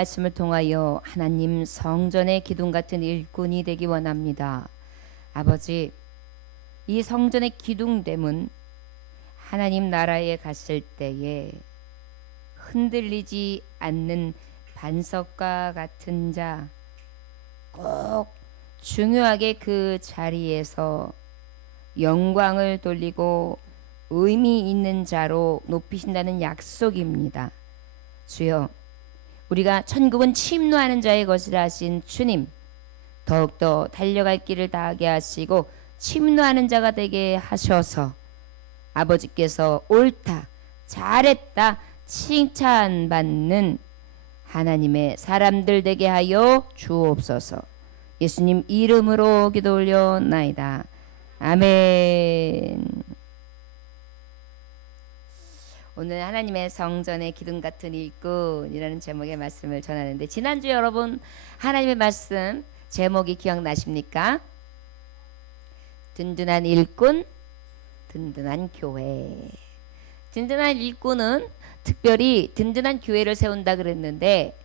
말씀을 통하여 하나님 성전의 기둥 같은 일꾼이 되기 원합니다. 아버지, 이 성전의 기둥됨은 하나님 나라에 갔을 때에 흔들리지 않는 반석과 같은 자, 꼭 중요하게 그 자리에서 영광을 돌리고 의미 있는 자로 높이신다는 약속입니다. 주여, 우리가 천국은 침노하는 자의 것이라 하신 주님, 더욱더 달려갈 길을 다하게 하시고 침노하는 자가 되게 하셔서 아버지께서 옳다, 잘했다 칭찬받는 하나님의 사람들 되게 하여 주옵소서. 예수님 이름으로 기도 올려나이다. 아멘. 오늘 하나님의 성전의 기둥 같은 일꾼이라는 제목의 말씀을 전하는데, 지난주 여러분 하나님의 말씀 제목이 기억나십니까? 든든한 일꾼, 든든한 교회. 든든한 일꾼은 특별히 든든한 교회를 세운다 그랬는데,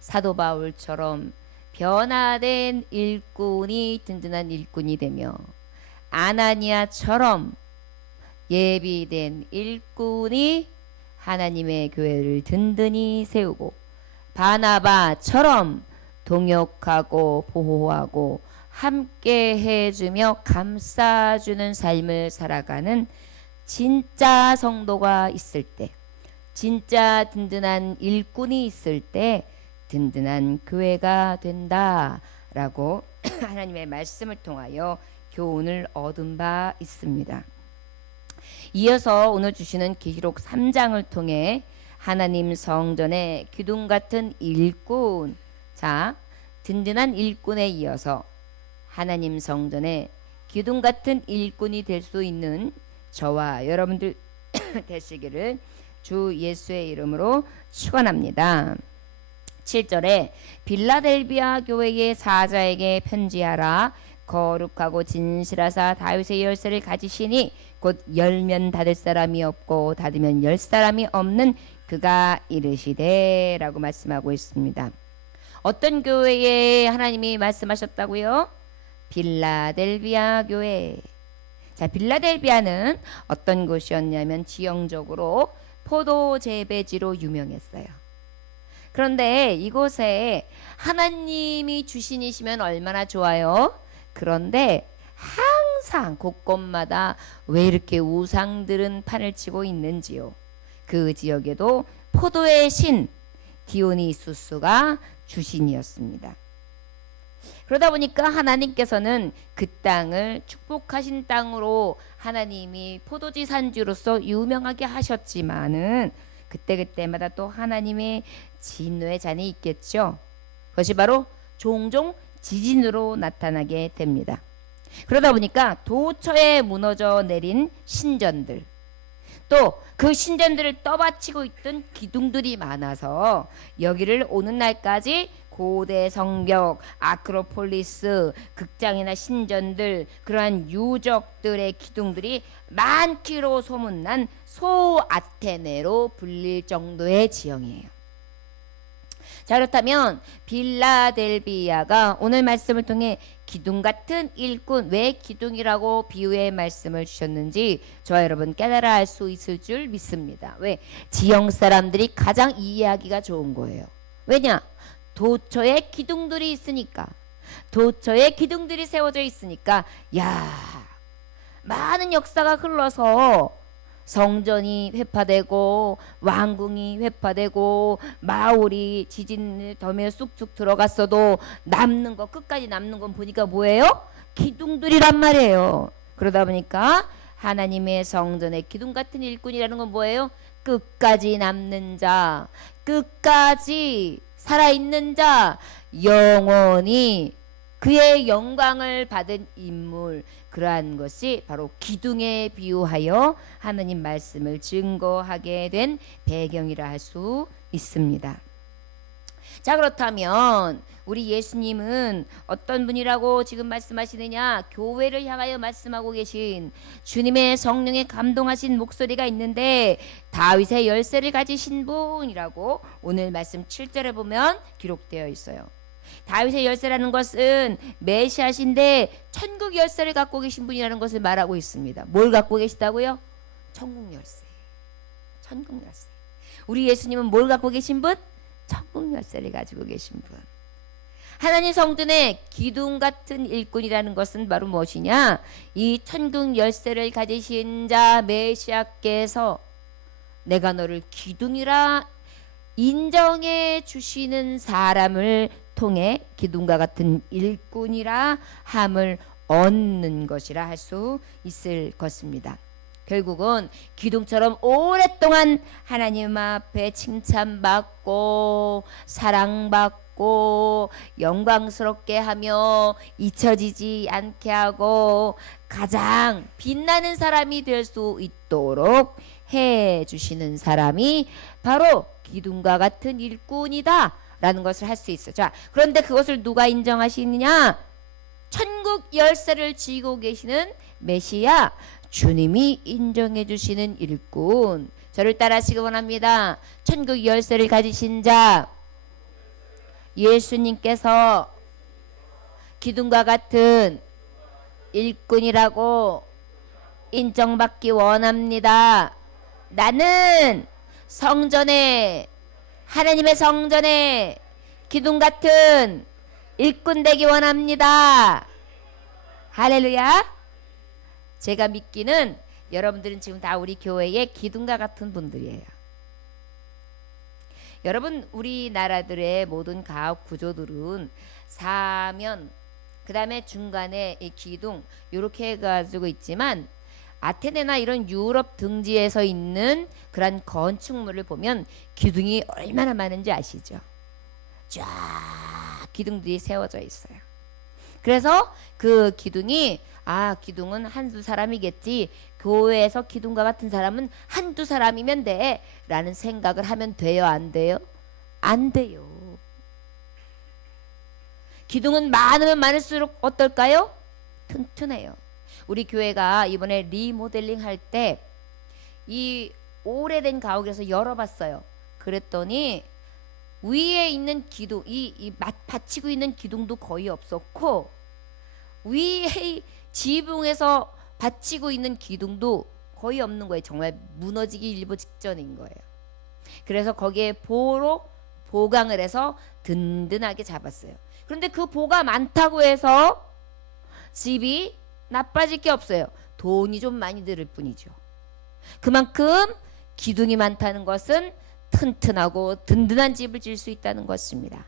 사도 바울처럼 변화된 일꾼이 든든한 일꾼이 되며, 아나니아처럼 예비된 일꾼이 하나님의 교회를 든든히 세우고, 바나바처럼 동역하고 보호하고 함께 해주며 감싸주는 삶을 살아가는 진짜 성도가 있을 때, 진짜 든든한 일꾼이 있을 때 든든한 교회가 된다라고 하나님의 말씀을 통하여 교훈을 얻은 바 있습니다. 이어서 오늘 주시는 계시록 3장을 통해 하나님 성전의 기둥 같은 일꾼, 자, 든든한 일꾼에 이어서 하나님 성전의 기둥 같은 일꾼이 될 수 있는 저와 여러분들 되시기를 주 예수의 이름으로 축원합니다. 7절에 빌라델비아 교회의 사자에게 편지하라. 거룩하고 진실하사 다윗의 열쇠를 가지시니 곧 열면 닫을 사람이 없고 닫으면 열 사람이 없는 그가 이르시되 라고 말씀하고 있습니다. 어떤 교회에 하나님이 말씀하셨다고요? 빌라델비아 교회. 자, 빌라델비아는 어떤 곳이었냐면 지형적으로 포도 재배지로 유명했어요. 그런데 이곳에 하나님이 주신이시면 얼마나 좋아요. 그런데 항상 곳곳마다 왜 이렇게 우상들은 판을 치고 있는지요. 그 지역에도 포도의 신 디오니수스가 주신이었습니다. 그러다 보니까 하나님께서는 그 땅을 축복하신 땅으로 하나님이 포도지 산지로서 유명하게 하셨지만은 그때그때마다 또 하나님의 진노의 잔이 있겠죠. 그것이 바로 종종 지진으로 나타나게 됩니다. 그러다 보니까 도처에 무너져 내린 신전들, 또 그 신전들을 떠받치고 있던 기둥들이 많아서 여기를 오는 날까지 고대 성벽, 아크로폴리스, 극장이나 신전들, 그러한 유적들의 기둥들이 많기로 소문난 소아테네로 불릴 정도의 지형이에요. 자, 그렇다면 빌라델비아가 오늘 말씀을 통해 기둥 같은 일꾼, 왜 기둥이라고 비유의 말씀을 주셨는지 저와 여러분 깨달아 알 수 있을 줄 믿습니다. 왜? 지형 사람들이 가장 이해하기가 좋은 거예요. 왜냐? 도처에 기둥들이 있으니까, 도처에 기둥들이 세워져 있으니까, 야, 많은 역사가 흘러서 성전이 회파되고 왕궁이 회파되고 마을이 지진 덤에 쑥쑥 들어갔어도 남는 거, 끝까지 남는 건 보니까 뭐예요? 기둥들이란 말이에요. 그러다 보니까 하나님의 성전의 기둥 같은 일꾼이라는 건 뭐예요? 끝까지 남는 자, 끝까지 살아있는 자, 영원히 그의 영광을 받은 인물, 그러한 것이 바로 기둥에 비유하여 하나님 말씀을 증거하게 된 배경이라 할 수 있습니다. 자, 그렇다면 우리 예수님은 어떤 분이라고 지금 말씀하시느냐? 교회를 향하여 말씀하고 계신 주님의 성령에 감동하신 목소리가 있는데 다윗의 열쇠를 가지신 분이라고 오늘 말씀 7절에 보면 기록되어 있어요. 다윗의 열쇠라는 것은 메시아신데 천국 열쇠를 갖고 계신 분이라는 것을 말하고 있습니다. 뭘 갖고 계시다고요? 천국 열쇠. 천국 열쇠. 우리 예수님은 뭘 갖고 계신 분? 천국 열쇠를 가지고 계신 분. 하나님 성전의 기둥 같은 일꾼이라는 것은 바로 무엇이냐? 이 천국 열쇠를 가지신 자 메시아께서 내가 너를 기둥이라 인정해 주시는 사람을 통해 기둥과 같은 일꾼이라 함을 얻는 것이라 할 수 있을 것입니다. 결국은 기둥처럼 오랫동안 하나님 앞에 칭찬받고 사랑받고 영광스럽게 하며 잊혀지지 않게 하고 가장 빛나는 사람이 될 수 있도록 해 주시는 사람이 바로 기둥과 같은 일꾼이다 라는 것을 할 수 있어요. 자, 그런데 그것을 누가 인정하시느냐? 천국 열쇠를 쥐고 계시는 메시아 주님이 인정해 주시는 일꾼. 저를 따라하시기 원합니다. 천국 열쇠를 가지신 자 예수님께서 기둥과 같은 일꾼이라고 인정받기 원합니다. 나는 성전에 하나님의 성전에 기둥 같은 일꾼 되기 원합니다. 할렐루야. 제가 믿기는 여러분들은 지금 다 우리 교회의 기둥과 같은 분들이에요. 여러분, 우리나라들의 모든 가옥 구조들은 사면 그 다음에 중간에 이 기둥 이렇게 해가지고 있지만 아테네나 이런 유럽 등지에서 있는 그런 건축물을 보면 기둥이 얼마나 많은지 아시죠? 쫙 기둥들이 세워져 있어요. 그래서 그 기둥이 기둥은 한두 사람이겠지, 교회에서 기둥과 같은 사람은 한두 사람이면 돼 라는 생각을 하면 돼요? 안 돼요? 안 돼요. 기둥은 많으면 많을수록 어떨까요? 튼튼해요. 우리 교회가 이번에 리모델링 할 때 이 오래된 가옥에서 열어봤어요. 그랬더니 위에 있는 기둥, 이 받치고 있는 기둥도 거의 없었고 위에 지붕에서 받치고 있는 기둥도 거의 없는 거예요. 정말 무너지기 일보 직전인 거예요. 그래서 거기에 보로 보강을 해서 든든하게 잡았어요. 그런데 그 보가 많다고 해서 집이 나빠질 게 없어요. 돈이 좀 많이 들을 뿐이죠. 그만큼 기둥이 많다는 것은 튼튼하고 든든한 집을 지을 수 있다는 것입니다.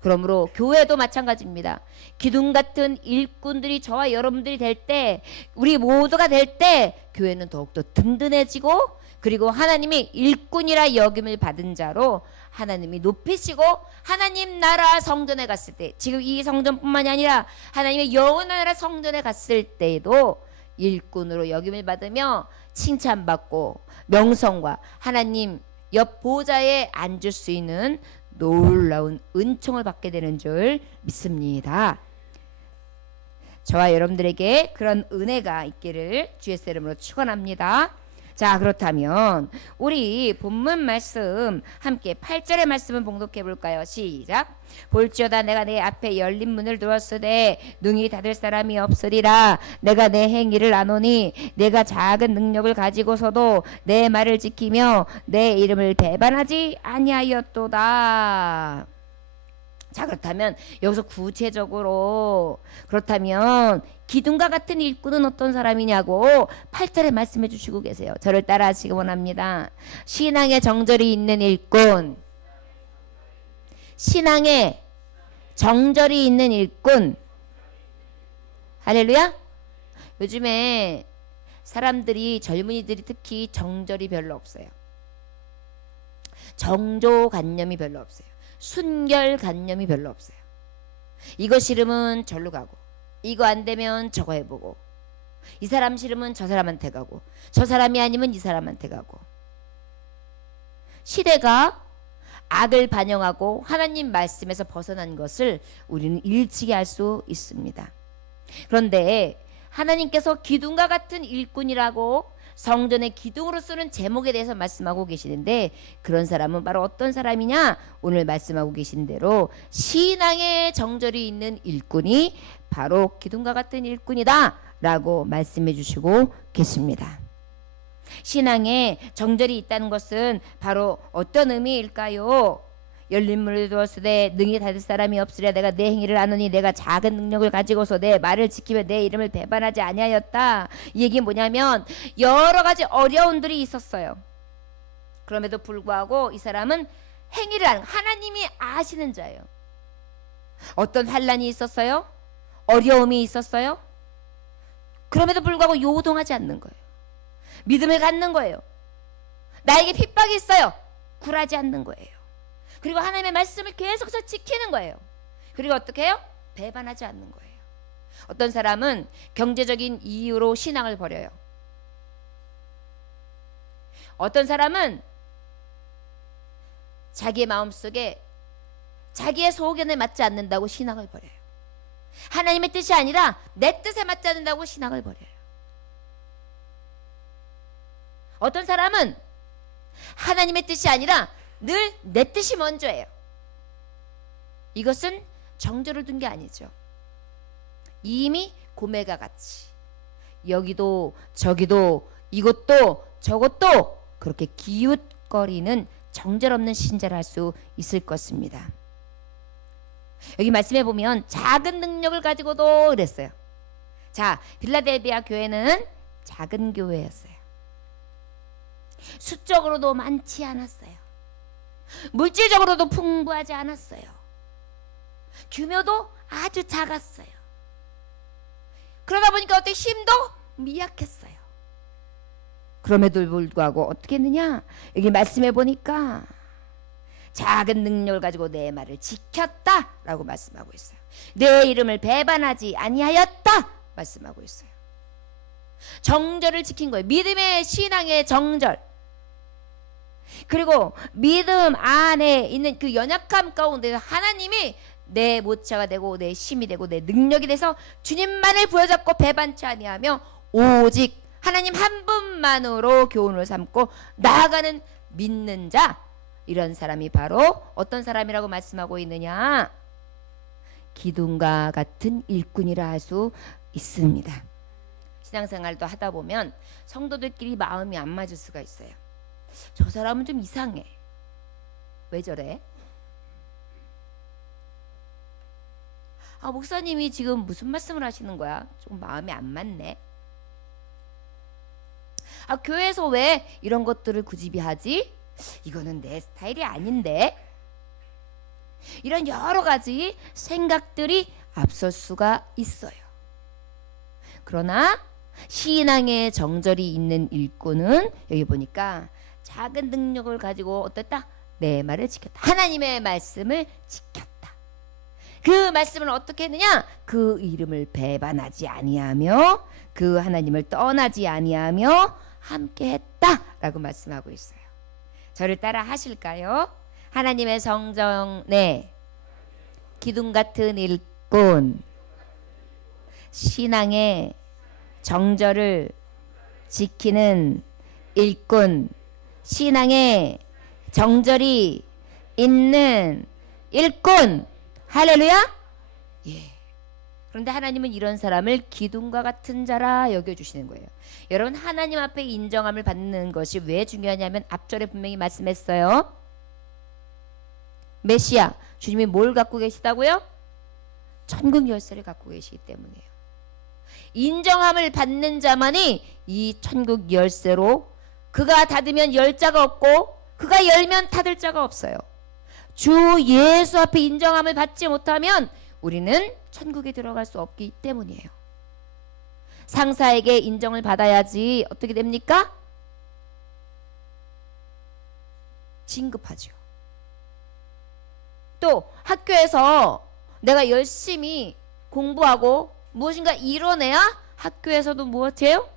그러므로 교회도 마찬가지입니다. 기둥 같은 일꾼들이 저와 여러분들이 될 때, 우리 모두가 될 때 교회는 더욱더 든든해지고, 그리고 하나님이 일꾼이라 여김을 받은 자로 하나님이 높이시고, 하나님 나라 성전에 갔을 때, 지금 이 성전뿐만이 아니라 하나님의 영원한 나라 성전에 갔을 때에도 일꾼으로 여김을 받으며 칭찬받고 명성과 하나님 옆 보좌에 앉을 수 있는 놀라운 은총을 받게 되는 줄 믿습니다. 저와 여러분들에게 그런 은혜가 있기를 주의 이름으로 축원합니다. 자, 그렇다면 우리 본문 말씀 함께 8절의 말씀을 봉독해 볼까요? 시작. 볼지어다 내가 내 앞에 열린 문을 두었으되 능히 닫을 사람이 없으리라. 내가 내 행위를 아노니 내가 작은 능력을 가지고서도 내 말을 지키며 내 이름을 배반하지 아니하였도다. 자, 그렇다면 여기서 구체적으로 그렇다면 기둥과 같은 일꾼은 어떤 사람이냐고 8절에 말씀해 주시고 계세요. 저를 따라 하시기 원합니다. 신앙의 정절이 있는 일꾼, 신앙의 정절이 있는 일꾼. 할렐루야. 요즘에 사람들이, 젊은이들이 특히 정절이 별로 없어요. 정조관념이 별로 없어요. 순결관념이 별로 없어요. 이거 싫으면 절로 가고, 이거 안 되면 저거 해보고, 이 사람 싫으면 저 사람한테 가고, 저 사람이 아니면 이 사람한테 가고. 시대가 악을 반영하고 하나님 말씀에서 벗어난 것을 우리는 일찍이 알 수 있습니다. 그런데 하나님께서 기둥과 같은 일꾼이라고 성전의 기둥으로 쓰는 제목에 대해서 말씀하고 계시는데, 그런 사람은 바로 어떤 사람이냐? 오늘 말씀하고 계신 대로 신앙의 정절이 있는 일꾼이 바로 기둥과 같은 일꾼이다 라고 말씀해 주시고 계십니다. 신앙에 정절이 있다는 것은 바로 어떤 의미일까요? 열린 문을 두었으되 능히 닫을 사람이 없으랴. 내가 내 행위를 아노니 내가 작은 능력을 가지고서 내 말을 지키며 내 이름을 배반하지 아니하였다. 이 얘기는 뭐냐면 여러 가지 어려움들이 있었어요. 그럼에도 불구하고 이 사람은 행위를 하는, 하나님이 아시는 자예요. 어떤 환난이 있었어요? 어려움이 있었어요? 그럼에도 불구하고 요동하지 않는 거예요. 믿음을 갖는 거예요. 나에게 핍박이 있어요. 굴하지 않는 거예요. 그리고 하나님의 말씀을 계속해서 지키는 거예요. 그리고 어떻게 해요? 배반하지 않는 거예요. 어떤 사람은 경제적인 이유로 신앙을 버려요. 어떤 사람은 자기의 마음속에 자기의 소견에 맞지 않는다고 신앙을 버려요. 하나님의 뜻이 아니라 내 뜻에 맞지 않는다고 신앙을 버려요. 어떤 사람은 하나님의 뜻이 아니라 늘 내 뜻이 먼저예요. 이것은 정절을 둔 게 아니죠. 이미 고매가 같이 여기도 저기도 이것도 저것도 그렇게 기웃거리는 정절없는 신자를 할 수 있을 것입니다. 여기 말씀해 보면 작은 능력을 가지고도 그랬어요. 자, 빌라델비아 교회는 작은 교회였어요. 수적으로도 많지 않았어요. 물질적으로도 풍부하지 않았어요. 규모도 아주 작았어요. 그러다 보니까 어떻게 힘도 미약했어요. 그럼에도 불구하고 어떻게 했느냐? 여기 말씀해 보니까 작은 능력을 가지고 내 말을 지켰다라고 말씀하고 있어요. 내 이름을 배반하지 아니하였다 말씀하고 있어요. 정절을 지킨 거예요. 믿음의 신앙의 정절. 그리고 믿음 안에 있는 그 연약함 가운데 하나님이 내 모차가 되고 내 힘이 되고 내 능력이 돼서 주님만을 부여잡고 배반치 아니하며 오직 하나님 한 분만으로 교훈을 삼고 나아가는 믿는 자, 이런 사람이 바로 어떤 사람이라고 말씀하고 있느냐? 기둥과 같은 일꾼이라 할 수 있습니다. 신앙생활도 하다 보면 성도들끼리 마음이 안 맞을 수가 있어요. 저 사람은 좀 이상해. 왜 저래? 아, 목사님이 지금 무슨 말씀을 하시는 거야? 좀 마음이 안 맞네. 아, 교회에서 왜 이런 것들을 구지비하지? 이거는 내 스타일이 아닌데. 이런 여러 가지 생각들이 앞설 수가 있어요. 그러나 신앙의 정절이 있는 일꾼은 여기 보니까 작은 능력을 가지고 어땠다? 내 말을 지켰다. 하나님의 말씀을 지켰다. 그 말씀을 어떻게 했느냐? 그 이름을 배반하지 아니하며 그 하나님을 떠나지 아니하며 함께 했다라고 말씀하고 있어요. 저를 따라 하실까요? 하나님의 성전에 기둥 같은 일꾼, 신앙의 정절을 지키는 일꾼, 신앙의 정절이 있는 일꾼. 할렐루야. 예. 그런데 하나님은 이런 사람을 기둥과 같은 자라 여겨주시는 거예요. 여러분, 하나님 앞에 인정함을 받는 것이 왜 중요하냐면 앞절에 분명히 말씀했어요. 메시아, 주님이 뭘 갖고 계시다고요? 천국 열쇠를 갖고 계시기 때문이에요. 인정함을 받는 자만이 이 천국 열쇠로, 그가 닫으면 열 자가 없고 그가 열면 닫을 자가 없어요. 주 예수 앞에 인정함을 받지 못하면 우리는 천국에 들어갈 수 없기 때문이에요. 상사에게 인정을 받아야지 어떻게 됩니까? 진급하죠. 또 학교에서 내가 열심히 공부하고 무엇인가 이뤄내야 학교에서도 무엇해요?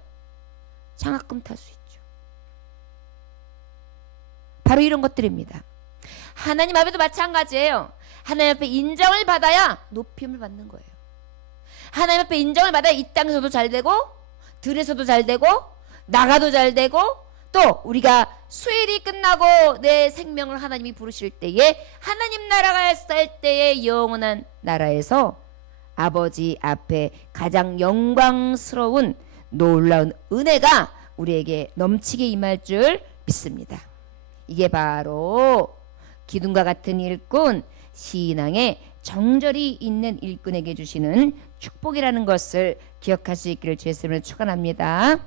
장학금 탈 수 있죠. 바로 이런 것들입니다. 하나님 앞에도 마찬가지예요. 하나님 앞에 인정을 받아야 높임을 받는 거예요. 하나님 앞에 인정을 받아야 이 땅에서도 잘 되고, 들에서도 잘 되고, 나가도 잘 되고, 또 우리가 수일이 끝나고 내 생명을 하나님이 부르실 때에 하나님 나라가 살 때의 영원한 나라에서 아버지 앞에 가장 영광스러운 놀라운 은혜가 우리에게 넘치게 임할 줄 믿습니다. 이게 바로 기둥과 같은 일꾼, 신앙에 정절이 있는 일꾼에게 주시는 축복이라는 것을 기억할 수 있기를 주의 이름으로 축원합니다.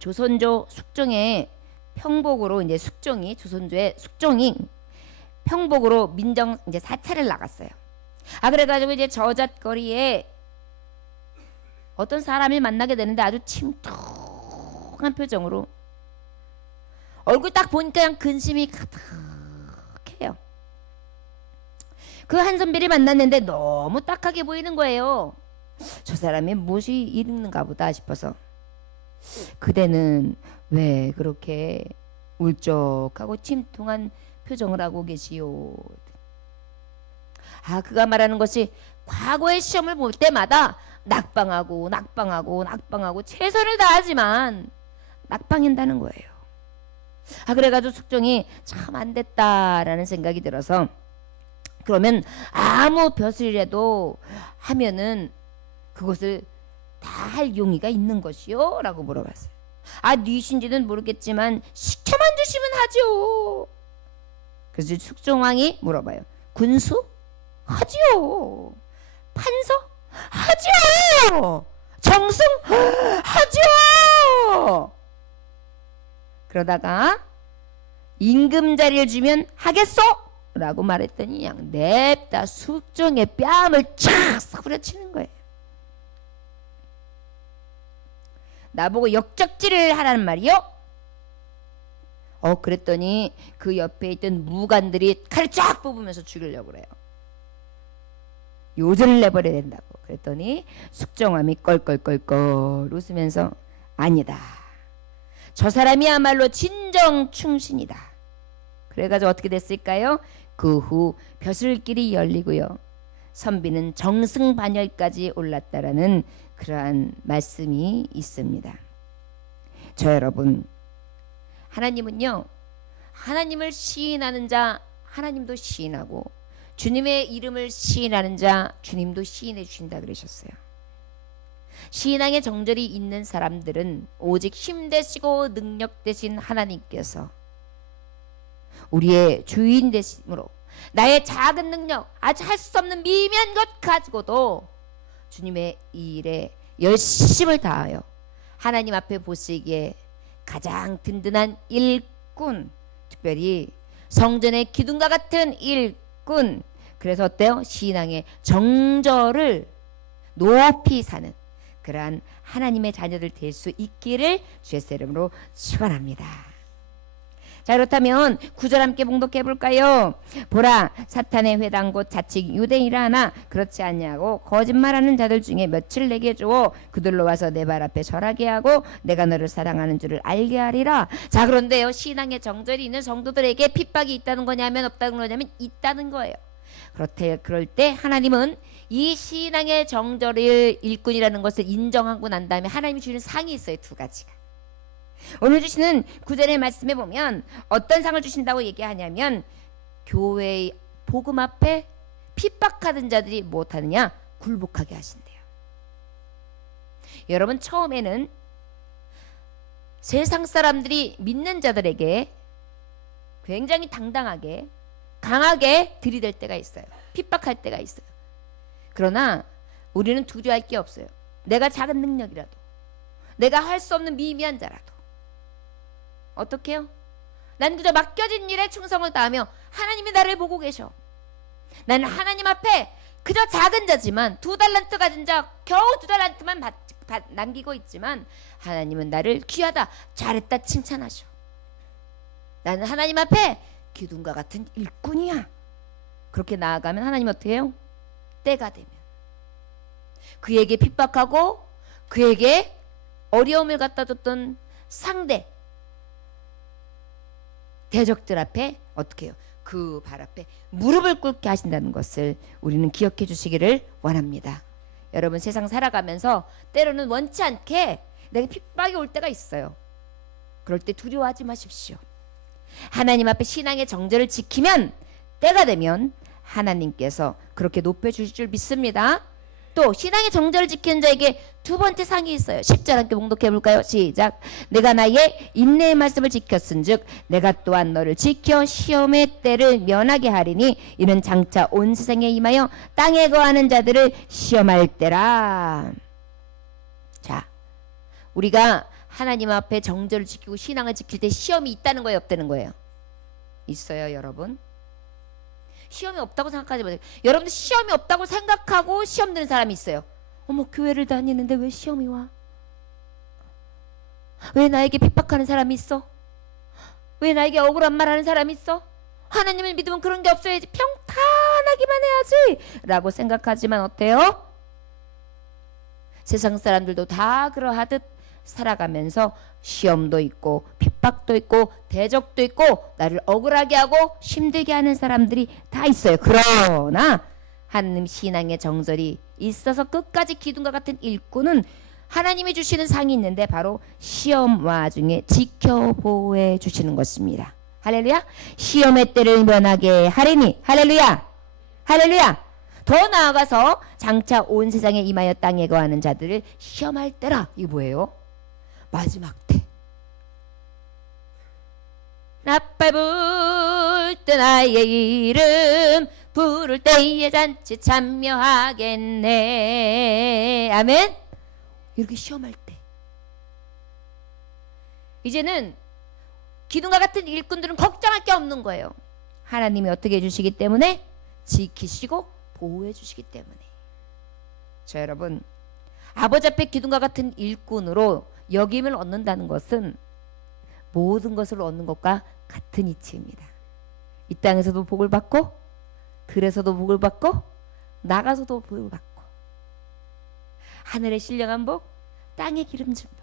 조선조 숙종의 평복으로 이제 숙종이 조선조의 숙종이 평복으로 민정 이제 사찰을 나갔어요. 그래가지고 이제 저잣거리에 어떤 사람을 만나게 되는데 아주 침통한 표정으로 얼굴 딱 보니까 그냥 근심이 가득해요. 그 한 선비를 만났는데 너무 딱하게 보이는 거예요. 저 사람이 무엇이 있는가 보다 싶어서 그대는 왜 그렇게 울적하고 침통한 표정을 하고 계시오? 그가 말하는 것이 과거의 시험을 볼 때마다 낙방하고 최선을 다하지만 낙방한다는 거예요. 그래가지고 숙종이 참 안 됐다라는 생각이 들어서 그러면 아무 벼슬이라도 하면은 그것을 다 할 용의가 있는 것이요? 라고 물어봤어요. 니신지는 모르겠지만 시켜만 주시면 하죠. 그래서 숙종왕이 물어봐요. 군수? 하지요. 판서? 하지요. 정승? 하지요. 그러다가 임금자리를 주면 하겠소? 라고 말했더니 그냥 냅다 숙종의 뺨을 촥 후려치는 거예요. 나보고 역적질을 하라는 말이요? 그랬더니 그 옆에 있던 무관들이 칼을 쫙 뽑으면서 죽이려고 그래요. 요절을 내버려야 된다고. 그랬더니 숙종함이 껄껄껄껄 웃으면서 아니다. 저 사람이야말로 진정 충신이다. 그래가지고 어떻게 됐을까요? 그 후 벼슬길이 열리고요. 선비는 정승반열까지 올랐다라는 그러한 말씀이 있습니다. 저 여러분, 하나님은요, 하나님을 시인하는 자 하나님도 시인하고 주님의 이름을 시인하는 자 주님도 시인해 주신다 그러셨어요. 신앙의 정절이 있는 사람들은 오직 힘 되시고 능력 되신 하나님께서 우리의 주인 되심으로 나의 작은 능력, 아주 할 수 없는 미미한 것 가지고도 주님의 일에 열심을 다하여 하나님 앞에 보시기에 가장 든든한 일꾼, 특별히 성전의 기둥과 같은 일꾼, 그래서 어때요? 신앙의 정절을 높이 사는 그러한 하나님의 자녀들 될 수 있기를 주의 이름으로 축원합니다. 자, 그렇다면 9절 함께 봉독해 볼까요? 보라, 사탄의 회당 곧 자칭 유대인이라 하나 그렇지 않냐고 거짓말하는 자들 중에 며칠 내게 주어 그들로 와서 내 발 앞에 절하게 하고 내가 너를 사랑하는 줄을 알게 하리라. 자, 그런데요, 신앙의 정절이 있는 성도들에게 핍박이 있다는 거냐면 없다는 거냐면 있다는 거예요. 그럴 때 하나님은 이 신앙의 정절을 일꾼이라는 것을 인정하고 난 다음에 하나님이 주시는 상이 있어요. 두 가지가. 오늘 주시는 구절의 말씀에 보면 어떤 상을 주신다고 얘기하냐면 교회의 복음 앞에 핍박하던 자들이 못하느냐? 굴복하게 하신대요. 여러분, 처음에는 세상 사람들이 믿는 자들에게 굉장히 당당하게 강하게 들이댈 때가 있어요. 핍박할 때가 있어요. 그러나 우리는 두려워할 게 없어요. 내가 작은 능력이라도, 내가 할 수 없는 미미한 자라도 어떻게 해요? 난 그저 맡겨진 일에 충성을 다하며 하나님이 나를 보고 계셔. 나는 하나님 앞에 그저 작은 자지만 2달란트 가진 자 겨우 2달란트만 남기고 있지만 하나님은 나를 귀하다, 잘했다 칭찬하셔. 나는 하나님 앞에 기둥과 같은 일꾼이야. 그렇게 나아가면 하나님 어떻게 해요? 때가 되면 그에게 핍박하고 그에게 어려움을 갖다 줬던 상대 대적들 앞에 어떻게 해요? 그 발 앞에 무릎을 꿇게 하신다는 것을 우리는 기억해 주시기를 원합니다. 여러분, 세상 살아가면서 때로는 원치 않게 내게 핍박이 올 때가 있어요. 그럴 때 두려워하지 마십시오. 하나님 앞에 신앙의 정절을 지키면 때가 되면 하나님께서 그렇게 높여주실 줄 믿습니다. 또 신앙의 정절을 지키는 자에게 두 번째 상이 있어요. 10절 함께 봉독해 볼까요? 시작. 내가 나의 인내의 말씀을 지켰은즉 내가 또한 너를 지켜 시험의 때를 면하게 하리니 이는 장차 온 세상에 임하여 땅에 거하는 자들을 시험할 때라. 자, 우리가 하나님 앞에 정절을 지키고 신앙을 지킬 때 시험이 있다는 거예요, 없다는 거예요? 있어요, 여러분. 시험이 없다고 생각하지 마세요. 여러분들 시험이 없다고 생각하고 시험 드는 사람이 있어요. 어머, 교회를 다니는데 왜 시험이 와? 왜 나에게 핍박하는 사람이 있어? 왜 나에게 억울한 말 하는 사람이 있어? 하나님을 믿으면 그런 게 없어야지, 평탄하기만 해야지 라고 생각하지만 어때요? 세상 사람들도 다 그러하듯 살아가면서 시험도 있고 핍박도 있고 대적도 있고 나를 억울하게 하고 힘들게 하는 사람들이 다 있어요. 그러나 하나님 신앙의 정절이 있어서 끝까지 기둥과 같은 일꾼은 하나님이 주시는 상이 있는데 바로 시험 와중에 지켜보호해 주시는 것입니다. 할렐루야. 시험의 때를 면하게 하리니, 할렐루야, 할렐루야. 더 나아가서 장차 온 세상에 임하여 땅에 거하는 자들을 시험할 때라. 이게 뭐예요? 마지막 때. 나팔 불 때 나의 이름 부를 때에 잔치 참여하겠네. 아멘. 이렇게 시험할 때 이제는 기둥과 같은 일꾼들은 걱정할 게 없는 거예요. 하나님이 어떻게 해주시기 때문에? 지키시고 보호해 주시기 때문에. 자, 여러분, 아버지 앞에 기둥과 같은 일꾼으로 역임을 얻는다는 것은 모든 것을 얻는 것과 같은 이치입니다. 이 땅에서도 복을 받고 들에서도 복을 받고 나가서도 복을 받고 하늘의 신령한 복, 땅의 기름진 복,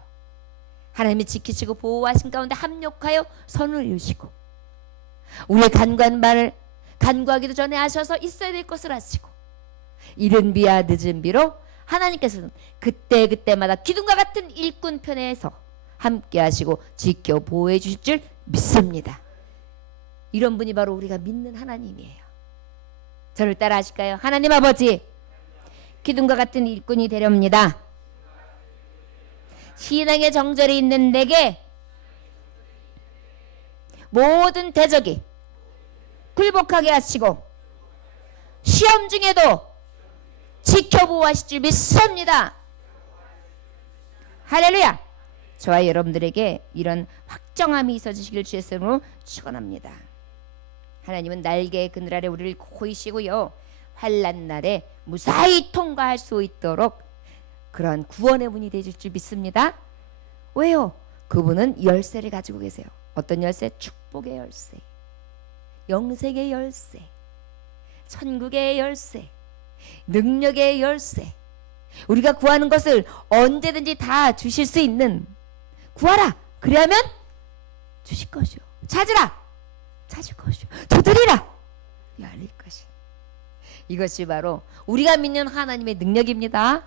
하나님이 지키시고 보호하신 가운데 합력하여 선을 이루시고 우리의 간구하기도 전에 하셔서 있어야 될 것을 하시고 이른 비와 늦은 비로 하나님께서는 그때그때마다 기둥과 같은 일꾼 편에서 함께 하시고 지켜 보호해 주실 줄 믿습니다. 이런 분이 바로 우리가 믿는 하나님이에요. 저를 따라 하실까요? 하나님 아버지, 기둥과 같은 일꾼이 되렵니다. 신앙의 정절이 있는 내게 모든 대적이 굴복하게 하시고 시험 중에도 지켜보호하실 줄 믿습니다. 할렐루야. 저와 여러분들에게 이런 확정함이 있어지시길 주의 이름으로 축원합니다. 하나님은 날개의 그늘 아래 우리를 고이시고요, 환난 날에 무사히 통과할 수 있도록 그런 구원의 문이 되실 줄 믿습니다. 왜요? 그분은 열쇠를 가지고 계세요. 어떤 열쇠? 축복의 열쇠, 영생의 열쇠, 천국의 열쇠, 능력의 열쇠. 우리가 구하는 것을 언제든지 다 주실 수 있는, 구하라 그리하면 주실 것이요, 찾으라 찾을 것이요, 두드리라 열릴 것이. 이것이 바로 우리가 믿는 하나님의 능력입니다.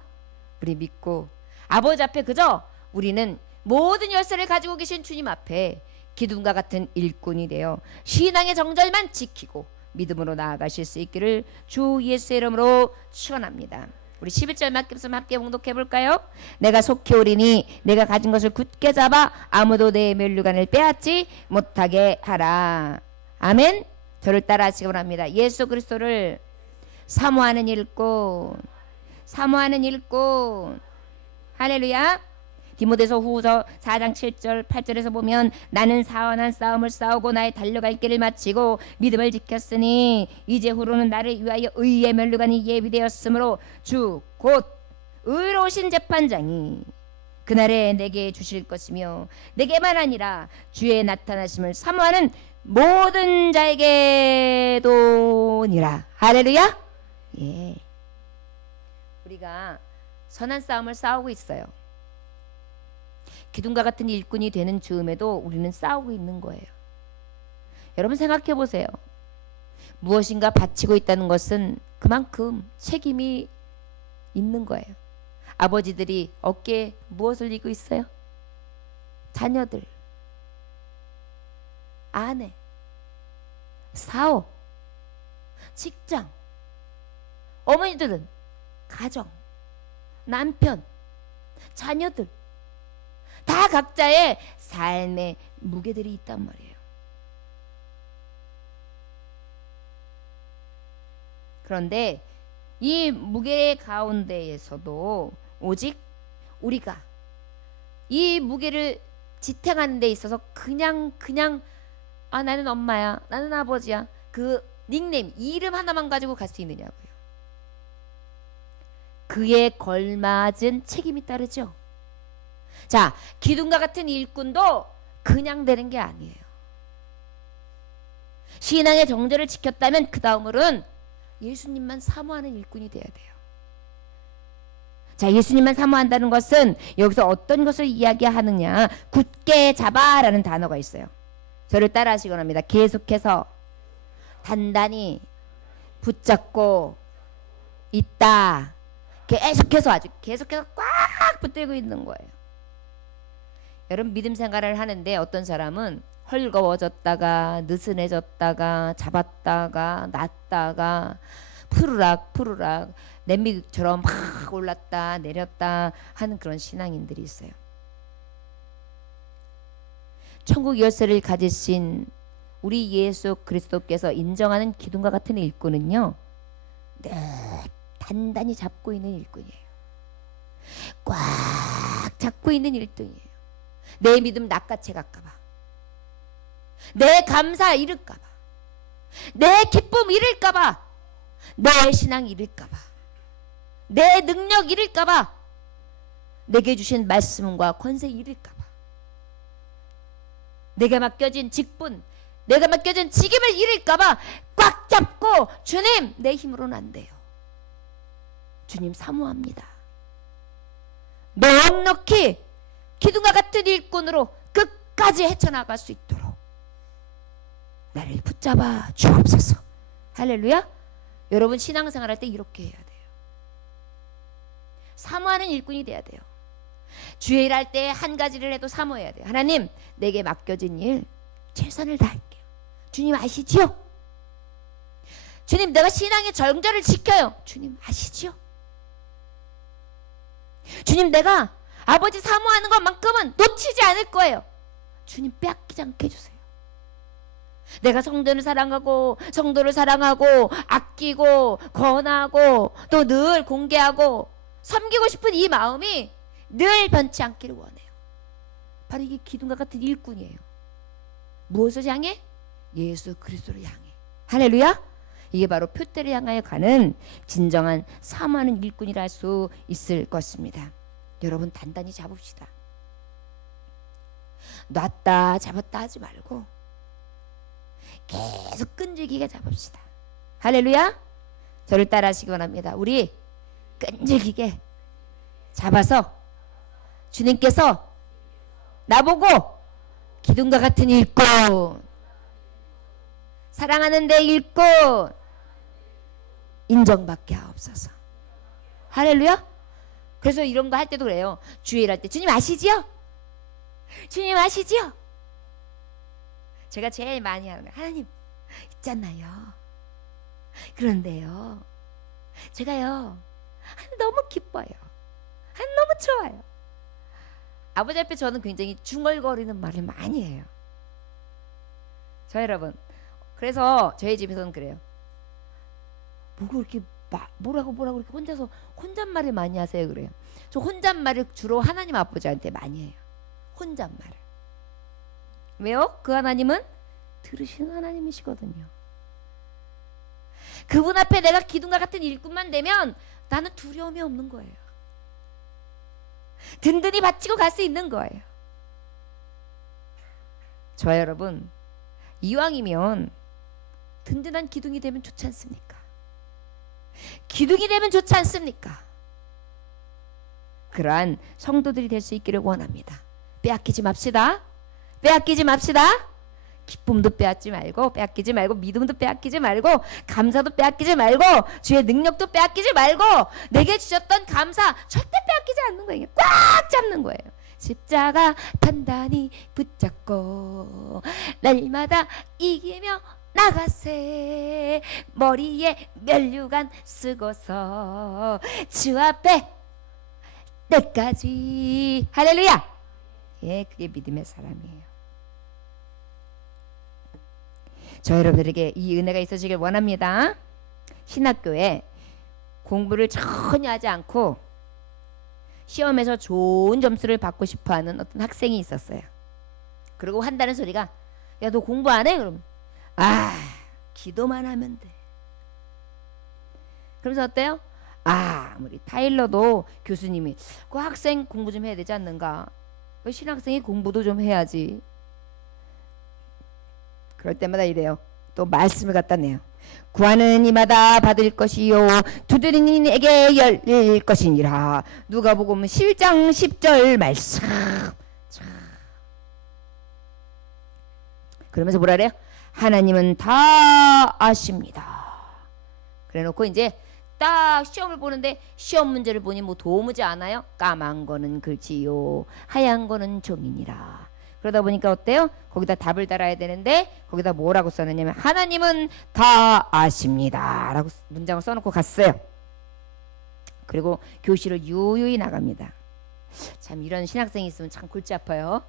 우리 믿고 아버지 앞에 그저 우리는 모든 열쇠를 가지고 계신 주님 앞에 기둥과 같은 일꾼이 되어 신앙의 정절만 지키고 믿음으로 나아가실 수 있기를 주 예수의 이름으로 축원합니다. 우리 11절 말씀 함께 봉독해 볼까요? 내가 속히 오리니 내가 가진 것을 굳게 잡아 아무도 내 면류관을 빼앗지 못하게 하라. 아멘. 저를 따라 하시기 바랍니다. 예수 그리스도를 사모하는 일꾼, 사모하는 일꾼. 할렐루야. 디모데서 후서 4장 7절 8절에서 보면 나는 사원한 싸움을 싸우고 나의 달려갈 길을 마치고 믿음을 지켰으니 이제 후로는 나를 위하여 의의 면류관이 예비되었으므로 주 곧 의로우신 재판장이 그날에 내게 주실 것이며 내게만 아니라 주의 나타나심을 사모하는 모든 자에게도니라. 할렐루야. 예. 우리가 선한 싸움을 싸우고 있어요. 기둥과 같은 일꾼이 되는 즈음에도 우리는 싸우고 있는 거예요. 여러분 생각해 보세요. 무엇인가 바치고 있다는 것은 그만큼 책임이 있는 거예요. 아버지들이 어깨에 무엇을 지고 있어요? 자녀들, 아내, 사업, 직장, 어머니들은 가정, 남편, 자녀들 다 각자의 삶의 무게들이 있단 말이에요. 그런데 이 무게 가운데에서도 오직 우리가 이 무게를 지탱하는 데 있어서 그냥 나는 엄마야, 나는 아버지야, 그 닉네임, 이름 하나만 가지고 갈 수 있느냐고요. 그에 걸맞은 책임이 따르죠. 자, 기둥과 같은 일꾼도 그냥 되는 게 아니에요. 신앙의 정절을 지켰다면 그 다음으로는 예수님만 사모하는 일꾼이 돼야 돼요. 자, 예수님만 사모한다는 것은 여기서 어떤 것을 이야기하느냐, 굳게 잡아라는 단어가 있어요. 저를 따라 하시기 원합니다. 계속해서 단단히 붙잡고 있다. 계속해서, 아주 계속해서 꽉 붙들고 있는 거예요. 여러분, 믿음 생활을 하는데 어떤 사람은 헐거워졌다가 느슨해졌다가 잡았다가 놨다가 푸르락 냄비처럼 막 올랐다 내렸다 하는 그런 신앙인들이 있어요. 천국 열쇠를 가지신 우리 예수 그리스도께서 인정하는 기둥과 같은 일꾼은요, 늘 단단히 잡고 있는 일꾼이에요. 꽉 잡고 있는 일꾼이에요. 내 믿음 낚아채 갈까봐, 내 감사 잃을까봐, 내 기쁨 잃을까봐, 내 신앙 잃을까봐, 내 능력 잃을까봐, 내게 주신 말씀과 권세 잃을까봐, 내게 맡겨진 직분, 내가 맡겨진 직임을 잃을까봐 꽉 잡고, 주님, 내 힘으로는 안 돼요. 주님 사모합니다. 넉넉히 기둥과 같은 일꾼으로 끝까지 헤쳐나갈 수 있도록 나를 붙잡아 주옵소서. 할렐루야. 여러분, 신앙생활 할 때 이렇게 해야 돼요. 사모하는 일꾼이 돼야 돼요. 주의 일 할 때 한 가지를 해도 사모해야 돼요. 하나님, 내게 맡겨진 일 최선을 다할게요. 주님 아시지요? 주님, 내가 신앙의 정절을 지켜요. 주님 아시지요? 주님, 내가 아버지 사모하는 것만큼은 놓치지 않을 거예요. 주님, 빼앗기지 않게 해주세요. 내가 성도를 사랑하고 아끼고 권하고 또 늘 공개하고 섬기고 싶은 이 마음이 늘 변치 않기를 원해요. 바로 이게 기둥과 같은 일꾼이에요. 무엇을 향해? 예수 그리스도를 향해. 할렐루야. 이게 바로 표대를 향하여 가는 진정한 사모하는 일꾼이라 할 수 있을 것입니다. 여러분, 단단히 잡읍시다. 놨다 잡았다 하지 말고 계속 끈질기게 잡읍시다. 할렐루야. 저를 따라 하시기 원합니다. 우리 끈질기게 잡아서 주님께서 나보고 기둥과 같은 일꾼, 사랑하는 내 일꾼 인정받게 하옵소서. 할렐루야. 그래서 이런 거 할 때도 그래요. 주일 할 때 주님 아시지요? 주님 아시지요? 제가 제일 많이 하는 거예요. 하나님 있잖아요. 그런데요, 제가요 너무 기뻐요. 너무 좋아요. 아버지 앞에 저는 굉장히 중얼거리는 말을 많이 해요. 저 여러분, 그래서 저희 집에서는 그래요. 뭐라고 이렇게 혼자서 혼잣말을 많이 하세요. 그래요. 저 혼잣말을 주로 하나님 아버지한테 많이 해요. 혼잣말을. 왜요? 그 하나님은 들으시는 하나님이시거든요. 그분 앞에 내가 기둥과 같은 일꾼만 되면 나는 두려움이 없는 거예요. 든든히 바치고 갈 수 있는 거예요. 저 여러분, 이왕이면 든든한 기둥이 되면 좋지 않습니까? 기둥이 되면 좋지 않습니까? 그러한 성도들이 될 수 있기를 원합니다. 빼앗기지 맙시다. 빼앗기지 맙시다. 기쁨도 빼앗기지 말고 믿음도 빼앗기지 말고 감사도 빼앗기지 말고 주의 능력도 빼앗기지 말고 내게 주셨던 감사 절대 빼앗기지 않는 거예요. 꽉 잡는 거예요. 십자가 단단히 붙잡고 날마다 이기며 나가세. 머리에 면류관 쓰고서 주 앞에 때까지. 할렐루야. 예, 그게 믿음의 사람이에요. 저 여러분들에게 이 은혜가 있으시길 원합니다. 신학교에 공부를 전혀 하지 않고 시험에서 좋은 점수를 받고 싶어하는 어떤 학생이 있었어요. 그리고 한다는 소리가, 야, 너 공부 안 해? 그럼 기도만 하면 돼. 그러면서 어때요? 우리 타일러도 교수님이 그 학생 공부 좀 해야 되지 않는가? 그 신학생이 공부도 좀 해야지. 그럴 때마다 이래요. 또 말씀을 갖다 내요. 구하는 이마다 받을 것이요 두드리는 이에게 열릴 것이니라. 누가복음 7장 10절 말씀. 그러면서 뭐라 그래요? 하나님은 다 아십니다. 그래놓고 이제 딱 시험을 보는데 시험 문제를 보니 뭐 도무지 않아요. 까만 거는 글지요 하얀 거는 종이니라. 그러다 보니까 어때요? 거기다 답을 달아야 되는데 거기다 뭐라고 써놨냐면 하나님은 다 아십니다 라고 문장을 써놓고 갔어요. 그리고 교실을 유유히 나갑니다. 참 이런 신학생이 있으면 참 골치 아파요.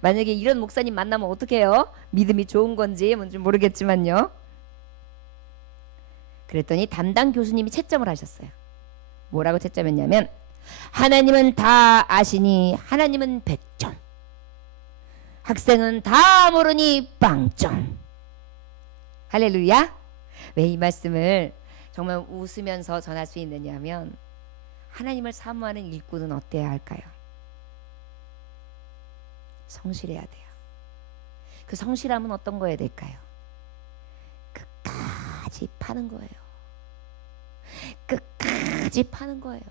만약에 이런 목사님 만나면 어떡해요? 믿음이 좋은 건지 뭔지 모르겠지만요. 그랬더니 담당 교수님이 채점을 하셨어요. 뭐라고 채점했냐면 하나님은 다 아시니 하나님은 100점, 학생은 다 모르니 빵점. 할렐루야. 왜 이 말씀을 정말 웃으면서 전할 수 있느냐면 하나님을 사모하는 일꾼은 어때야 할까요? 성실해야 돼요. 그 성실함은 어떤 거여야 될까요? 끝까지 파는 거예요. 끝까지 파는 거예요.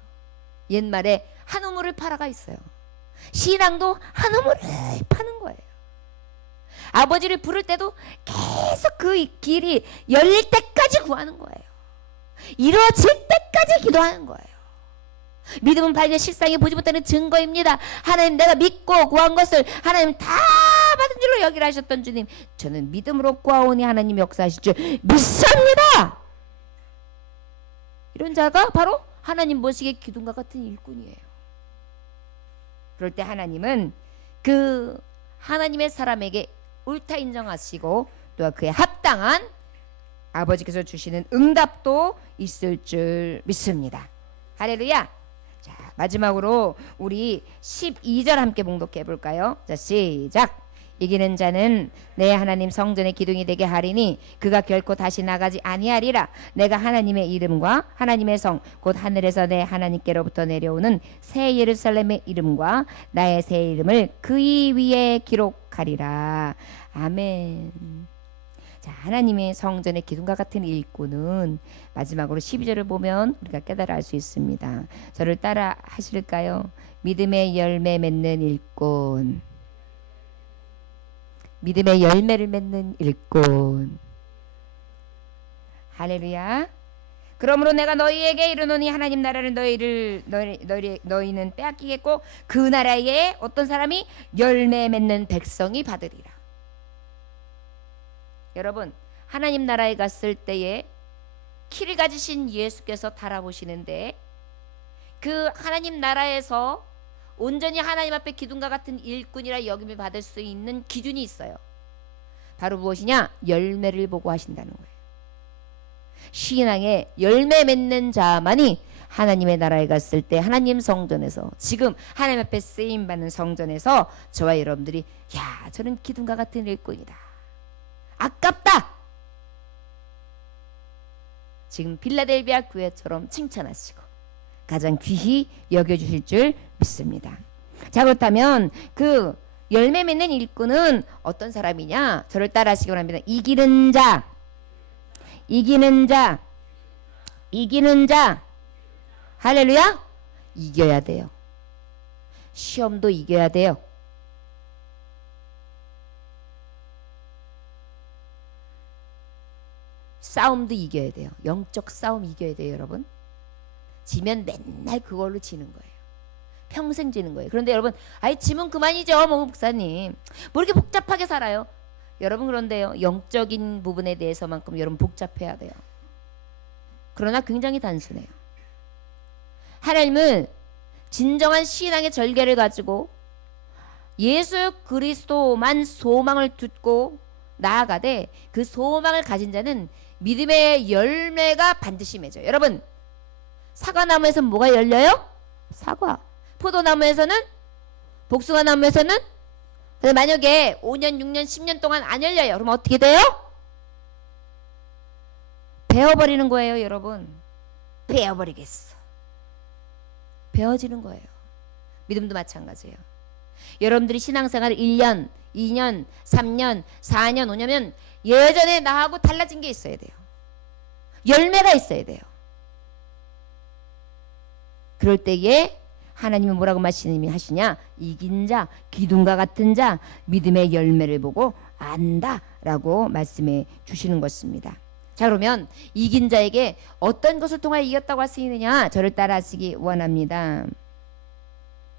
옛말에 한 우물을 팔아가 있어요. 신앙도 한 우물을 파는 거예요. 아버지를 부를 때도 계속 그 길이 열릴 때까지 구하는 거예요. 이루어질 때까지 기도하는 거예요. 믿음은 발견 실상이 보지 못하는 증거입니다. 하나님, 내가 믿고 구한 것을 하나님 다 받은 줄로 여기라 하셨던 주님, 저는 믿음으로 구하오니 하나님 역사하실 줄 믿습니다. 이런 자가 바로 하나님 모시기에 기둥과 같은 일꾼이에요. 그럴 때 하나님은 그 하나님의 사람에게 옳다 인정하시고 또 그에 합당한 아버지께서 주시는 응답도 있을 줄 믿습니다. 할렐루야. 자, 마지막으로 우리 12절 함께 봉독해 볼까요? 자, 시작. 이기는 자는 내 하나님 성전의 기둥이 되게 하리니 그가 결코 다시 나가지 아니하리라. 내가 하나님의 이름과 하나님의 성 곧 하늘에서 내 하나님께로부터 내려오는 새 예루살렘의 이름과 나의 새 이름을 그의 위에 기록하리라. 아멘. 자, 하나님의 성전의 기둥과 같은 일꾼은 마지막으로 12절을 보면 우리가 깨달아 알 수 있습니다. 저를 따라 하실까요? 믿음의 열매 맺는 일꾼. 믿음의 열매를 맺는 일꾼. 할렐루야. 그러므로 내가 너희에게 이르노니 하나님 나라를 너희는 빼앗기겠고 그 나라에 어떤 사람이 열매 맺는 백성이 받으리라. 여러분, 하나님 나라에 갔을 때에 키를 가지신 예수께서 달아보시는데 그 하나님 나라에서 온전히 하나님 앞에 기둥과 같은 일꾼이라 여김을 받을 수 있는 기준이 있어요. 바로 무엇이냐? 열매를 보고 하신다는 거예요. 신앙에 열매 맺는 자만이 하나님의 나라에 갔을 때 하나님 성전에서, 지금 하나님 앞에 쓰임받는 성전에서 저와 여러분들이 야, 저는 기둥과 같은 일꾼이다, 아깝다, 지금 빌라델비아 교회처럼 칭찬하시고 가장 귀히 여겨주실 줄 믿습니다. 자, 그렇다면 그 열매 맺는 일꾼은 어떤 사람이냐? 저를 따라 하시기 바랍니다. 이기는 자, 이기는 자, 이기는 자. 할렐루야. 이겨야 돼요. 시험도 이겨야 돼요. 싸움도 이겨야 돼요. 영적 싸움 이겨야 돼요, 여러분. 지면 맨날 그걸로 지는 거예요. 평생 지는 거예요. 그런데 여러분, 아이 지면 그만이죠, 뭐 목사님. 뭐 이렇게 복잡하게 살아요? 여러분, 그런데요, 영적인 부분에 대해서만큼 여러분 복잡해야 돼요. 그러나 굉장히 단순해요. 하나님은 진정한 신앙의 절개를 가지고 예수 그리스도만 소망을 두고 나아가되 그 소망을 가진 자는 믿음의 열매가 반드시 맺어요. 여러분, 사과나무에서는 뭐가 열려요? 사과. 포도나무에서는? 복숭아나무에서는? 근데 만약에 5년, 6년, 10년 동안 안 열려요. 그럼 어떻게 돼요? 베어버리는 거예요, 여러분. 베어버리겠어. 베어지는 거예요. 믿음도 마찬가지예요. 여러분들이 신앙생활을 1년, 2년, 3년, 4년, 5년면 예전에 나하고 달라진 게 있어야 돼요. 열매가 있어야 돼요. 그럴 때에 하나님은 뭐라고 말씀하시냐? 이긴 자, 기둥과 같은 자, 믿음의 열매를 보고 안다 라고 말씀해 주시는 것입니다. 자, 그러면 이긴 자에게 어떤 것을 통하여 이겼다고 할 수 있느냐? 저를 따라 하시기 원합니다.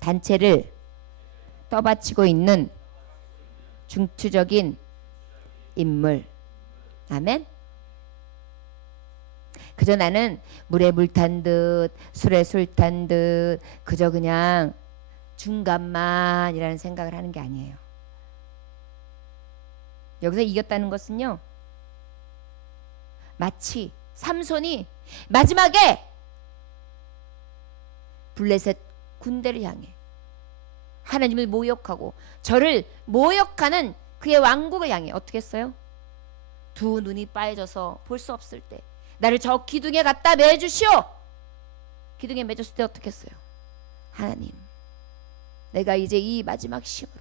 단체를 떠받치고 있는 중추적인 인물. 아멘. 그저 나는 물에 물 탄 듯 술에 술 탄 듯 그저 그냥 중간만이라는 생각을 하는 게 아니에요. 여기서 이겼다는 것은요, 마치 삼손이 마지막에 블레셋 군대를 향해 하나님을 모욕하고 저를 모욕하는 그의 왕국을 향해 어떻게 했어요? 두 눈이 빠져서 볼 수 없을 때 나를 저 기둥에 갖다 매주시오. 기둥에 매줬을 때 어떻게 했어요? 하나님, 내가 이제 이 마지막 힘으로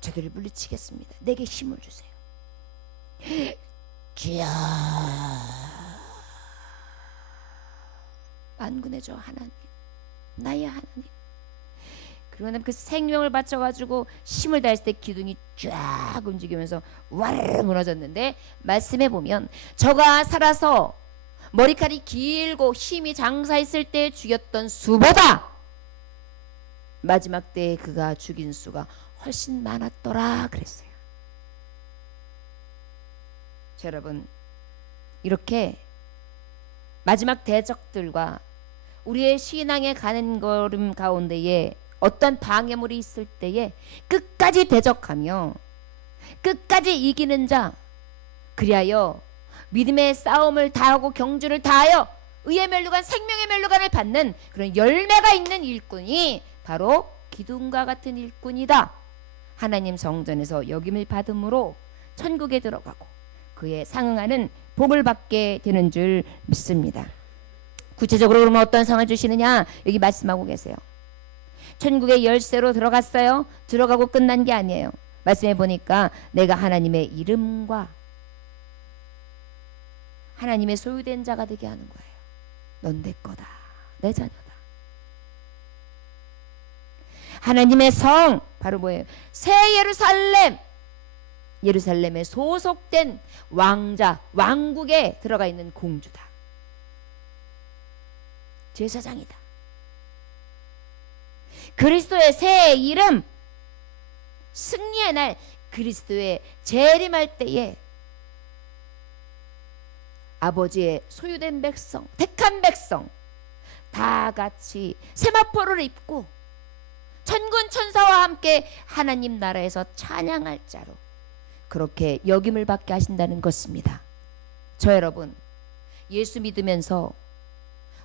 저들을 물리치겠습니다. 내게 힘을 주세요. 주여, 만군의 저 하나님, 나의 하나님. 그리고 나면 그 생명을 바쳐가지고 힘을 다했을 때 기둥이 쫙 움직이면서 와르르 무너졌는데, 말씀해 보면 저가 살아서 머리칼이 길고 힘이 장사했을 때 죽였던 수보다 마지막 때에 그가 죽인 수가 훨씬 많았더라 그랬어요. 자, 여러분, 이렇게 마지막 대적들과 우리의 신앙에 가는 걸음 가운데에 어떤 방해물이 있을 때에 끝까지 대적하며 끝까지 이기는 자, 그리하여 믿음의 싸움을 다하고 경주를 다하여 의의 멸류관, 생명의 멸류관을 받는 그런 열매가 있는 일꾼이 바로 기둥과 같은 일꾼이다. 하나님 성전에서 역임을 받음으로 천국에 들어가고 그에 상응하는 복을 받게 되는 줄 믿습니다. 구체적으로 그러면 어떤 상을 주시느냐? 여기 말씀하고 계세요. 천국의 열쇠로 들어갔어요. 들어가고 끝난 게 아니에요. 말씀해 보니까 내가 하나님의 이름과 하나님의 소유된 자가 되게 하는 거예요. 넌 내 거다. 내 자녀다. 하나님의 성, 바로 뭐예요? 새 예루살렘. 예루살렘에 소속된 왕자, 왕국에 들어가 있는 공주다. 제사장이다. 그리스도의 새 이름, 승리의 날, 그리스도의 재림할 때에 아버지의 소유된 백성, 택한 백성 다 같이 세마포를 입고 천군 천사와 함께 하나님 나라에서 찬양할 자로 그렇게 역임을 받게 하신다는 것입니다. 저 여러분, 예수 믿으면서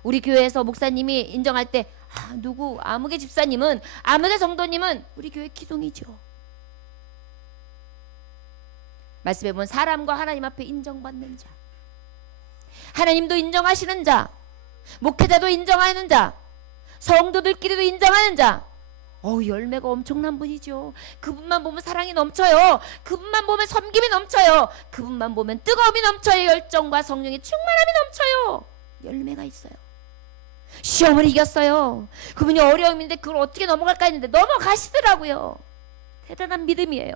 우리 교회에서 목사님이 인정할 때 누구 아무개 집사님은, 아무개 성도님은 우리 교회 기둥이죠. 말씀해 보면 사람과 하나님 앞에 인정받는 자, 하나님도 인정하시는 자, 목회자도 인정하는 자, 성도들끼리도 인정하는 자, 열매가 엄청난 분이죠. 그분만 보면 사랑이 넘쳐요. 그분만 보면 섬김이 넘쳐요. 그분만 보면 뜨거움이 넘쳐요. 열정과 성령의 충만함이 넘쳐요. 열매가 있어요. 시험을 이겼어요. 그분이 어려움인데 그걸 어떻게 넘어갈까 했는데 넘어가시더라고요. 대단한 믿음이에요.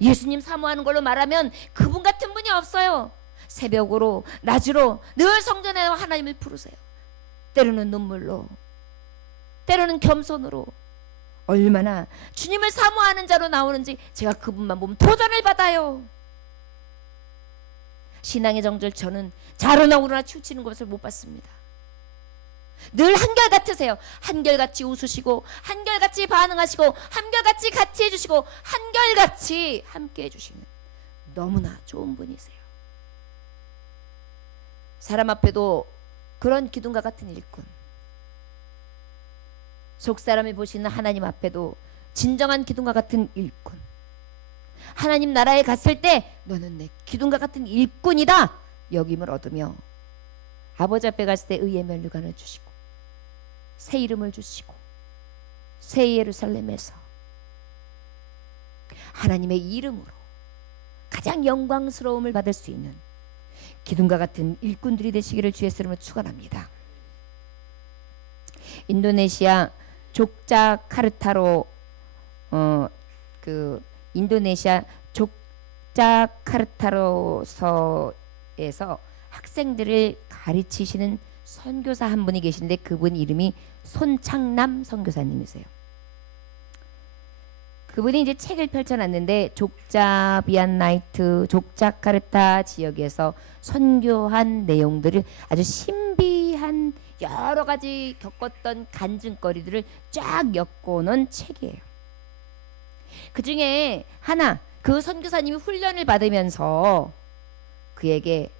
예수님 사모하는 걸로 말하면 그분 같은 분이 없어요. 새벽으로 낮으로 늘 성전에 하나님을 부르세요. 때로는 눈물로, 때로는 겸손으로. 얼마나 주님을 사모하는 자로 나오는지 제가 그분만 보면 도전을 받아요. 신앙의 정절, 저는 자로나 우로나 치우치는 것을 못 봤습니다. 늘 한결같으세요. 한결같이 웃으시고, 한결같이 반응하시고, 한결같이 같이 해주시고, 한결같이 함께 해주시는 너무나 좋은 분이세요. 사람 앞에도 그런 기둥과 같은 일꾼, 속사람이 보시는 하나님 앞에도 진정한 기둥과 같은 일꾼, 하나님 나라에 갔을 때 너는 내 기둥과 같은 일꾼이다 여김을 얻으며 아버지 앞에 갔을 때 의의 면류관을 주시고 새 이름을 주시고 새 예루살렘에서 하나님의 이름으로 가장 영광스러움을 받을 수 있는 기둥과 같은 일꾼들이 되시기를 주의 이름으로 축원합니다. 인도네시아 족자카르타로 인도네시아 족자카르타로서에서 학생들을 가르치시는 선교사 한 분이 계신데 그분 이름이 손창남 선교사님이세요. 그분이 이제 책을 펼쳐놨는데 족자비안나이트, 족자카르타 지역에서 선교한 내용들을 아주 신비한 여러 가지 겪었던 간증거리들을 쫙 엮어놓은 책이에요. 그 중에 하나, 그 선교사님이 훈련을 받으면서 그에게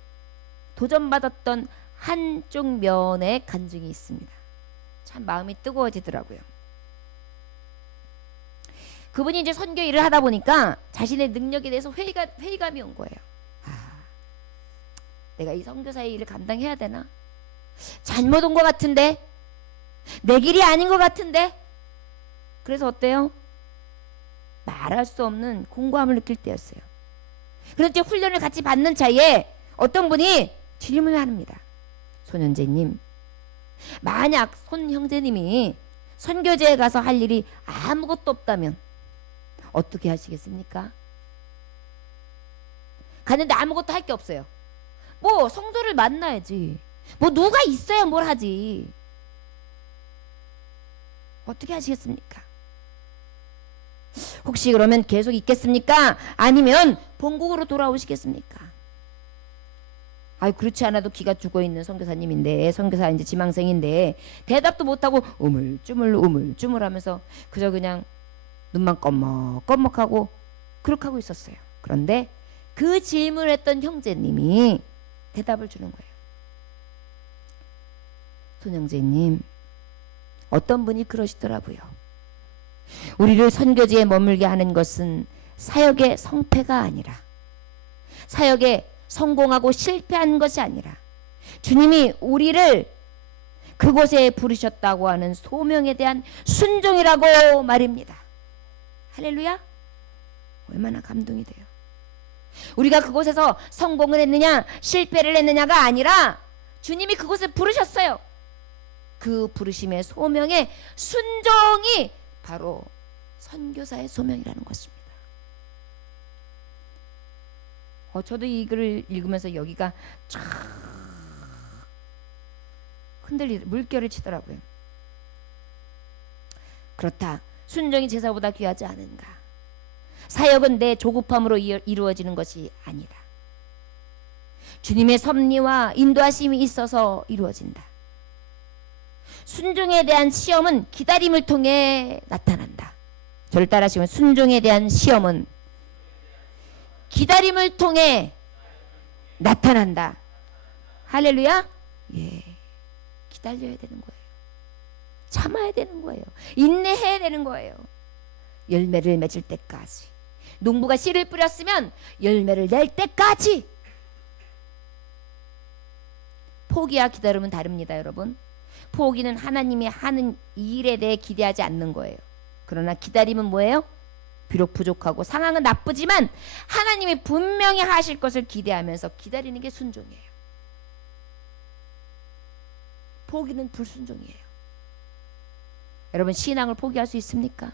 도전받았던 한쪽 면의 간증이 있습니다. 참 마음이 뜨거워지더라고요. 그분이 이제 선교 일을 하다 보니까 자신의 능력에 대해서 회의감이 온 거예요. 내가 이 선교사의 일을 감당해야 되나? 잘못 온 것 같은데? 내 길이 아닌 것 같은데? 그래서 어때요? 말할 수 없는 공고함을 느낄 때였어요. 그래서 이제 훈련을 같이 받는 차에 어떤 분이 질문을 합니다. 손 형제님, 만약 손 형제님이 선교제에 가서 할 일이 아무것도 없다면 어떻게 하시겠습니까? 갔는데 아무것도 할 게 없어요. 뭐 성도를 만나야지. 뭐 누가 있어야 뭘 하지. 어떻게 하시겠습니까? 혹시 그러면 계속 있겠습니까? 아니면 본국으로 돌아오시겠습니까? 그렇지 않아도 기가 죽어있는 선교사님인데, 선교사 이제 지망생인데 대답도 못하고 우물쭈물 하면서 그저 그냥 눈만 껌먹하고 그렇게 하고 있었어요. 그런데 그 질문을 했던 형제님이 대답을 주는 거예요. 손 형제님, 어떤 분이 그러시더라고요. 우리를 선교지에 머물게 하는 것은 사역의 성패가 아니라, 사역에 성공하고 실패한 것이 아니라 주님이 우리를 그곳에 부르셨다고 하는 소명에 대한 순종이라고 말입니다. 할렐루야. 얼마나 감동이 돼요. 우리가 그곳에서 성공을 했느냐 실패를 했느냐가 아니라 주님이 그곳에 부르셨어요. 그 부르심의 소명의 순종이 바로 선교사의 소명이라는 것입니다. 저도 이 글을 읽으면서 여기가 쫙 물결을 치더라고요. 그렇다. 순종이 제사보다 귀하지 않은가. 사역은 내 조급함으로 이루어지는 것이 아니다. 주님의 섭리와 인도하심이 있어서 이루어진다. 순종에 대한 시험은 기다림을 통해 나타난다. 저를 따라하시면 순종에 대한 시험은 기다림을 통해 나타난다. 할렐루야. 예, 기다려야 되는 거예요. 참아야 되는 거예요. 인내해야 되는 거예요. 열매를 맺을 때까지. 농부가 씨를 뿌렸으면 열매를 낼 때까지. 포기와 기다림은 다릅니다, 여러분. 포기는 하나님이 하는 일에 대해 기대하지 않는 거예요. 그러나 기다림은 뭐예요? 비록 부족하고 상황은 나쁘지만 하나님이 분명히 하실 것을 기대하면서 기다리는 게 순종이에요. 포기는 불순종이에요. 여러분, 신앙을 포기할 수 있습니까?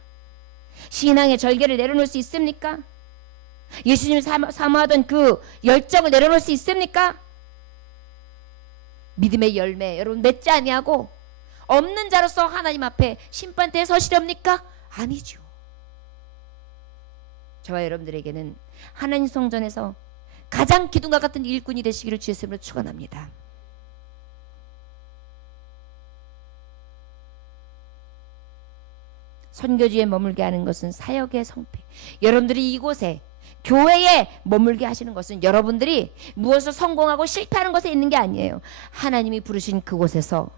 신앙의 절개를 내려놓을 수 있습니까? 예수님 사모하던 그 열정을 내려놓을 수 있습니까? 믿음의 열매 여러분 맺지 아니하고 없는 자로서 하나님 앞에 심판대에 서시렵니까? 아니죠. 저와 여러분들에게는 하나님 성전에서 가장 기둥과 같은 일꾼이 되시기를 주의 이름으로 축원합니다. 선교지에 머물게 하는 것은 사역의 성패. 여러분들이 이곳에 교회에 머물게 하시는 것은 여러분들이 무엇을 성공하고 실패하는 것에 있는 게 아니에요. 하나님이 부르신 그곳에서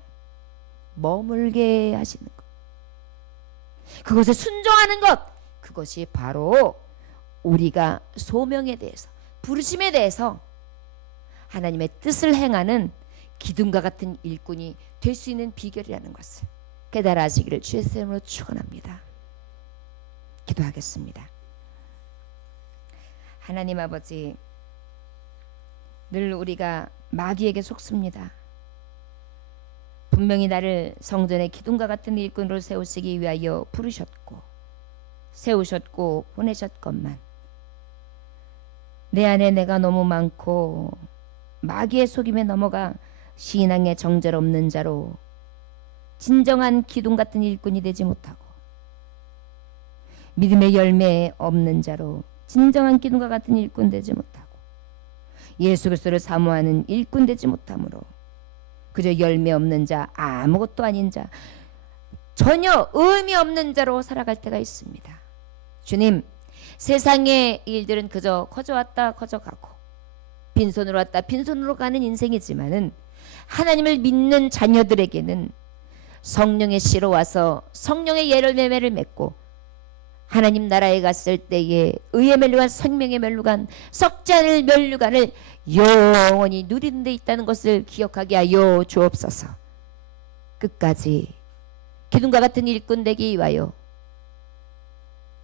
머물게 하시는 것, 그것에 순종하는 것, 그것이 바로 우리가 소명에 대해서 부르심에 대해서 하나님의 뜻을 행하는 기둥과 같은 일꾼이 될 수 있는 비결이라는 것을 깨달아지기를 주의 이름으로 축원합니다. 기도하겠습니다. 하나님 아버지, 늘 우리가 마귀에게 속습니다. 분명히 나를 성전의 기둥과 같은 일꾼으로 세우시기 위하여 부르셨고 세우셨고 보내셨건만 내 안에 내가 너무 많고 마귀의 속임에 넘어가 신앙의 정절 없는 자로 진정한 기둥 같은 일꾼이 되지 못하고 믿음의 열매 없는 자로 진정한 기둥과 같은 일꾼 되지 못하고 예수 그리스도를 사모하는 일꾼 되지 못하므로 그저 열매 없는 자, 아무것도 아닌 자, 전혀 의미 없는 자로 살아갈 때가 있습니다. 주님, 세상의 일들은 그저 커져왔다 커져가고 빈손으로 왔다 빈손으로 가는 인생이지만은 하나님을 믿는 자녀들에게는 성령의 씨로 와서 성령의 열매를 맺고 하나님 나라에 갔을 때에 의의 멸류관 생명의 멸류관 썩지 않을 멸류관을 영원히 누리는 데 있다는 것을 기억하게 하여 주옵소서. 끝까지 기둥과 같은 일꾼 되기 위하여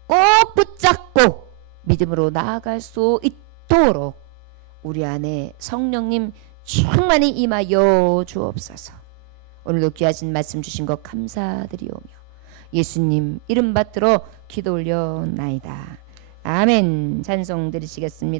꼭 붙잡고 믿음으로 나아갈 수 있도록 우리 안에 성령님 충만히 임하여 주옵소서. 오늘도 귀하신 말씀 주신 것 감사드리오며 예수님 이름 받들어 기도 올려나이다. 아멘. 찬송 드리시겠습니다.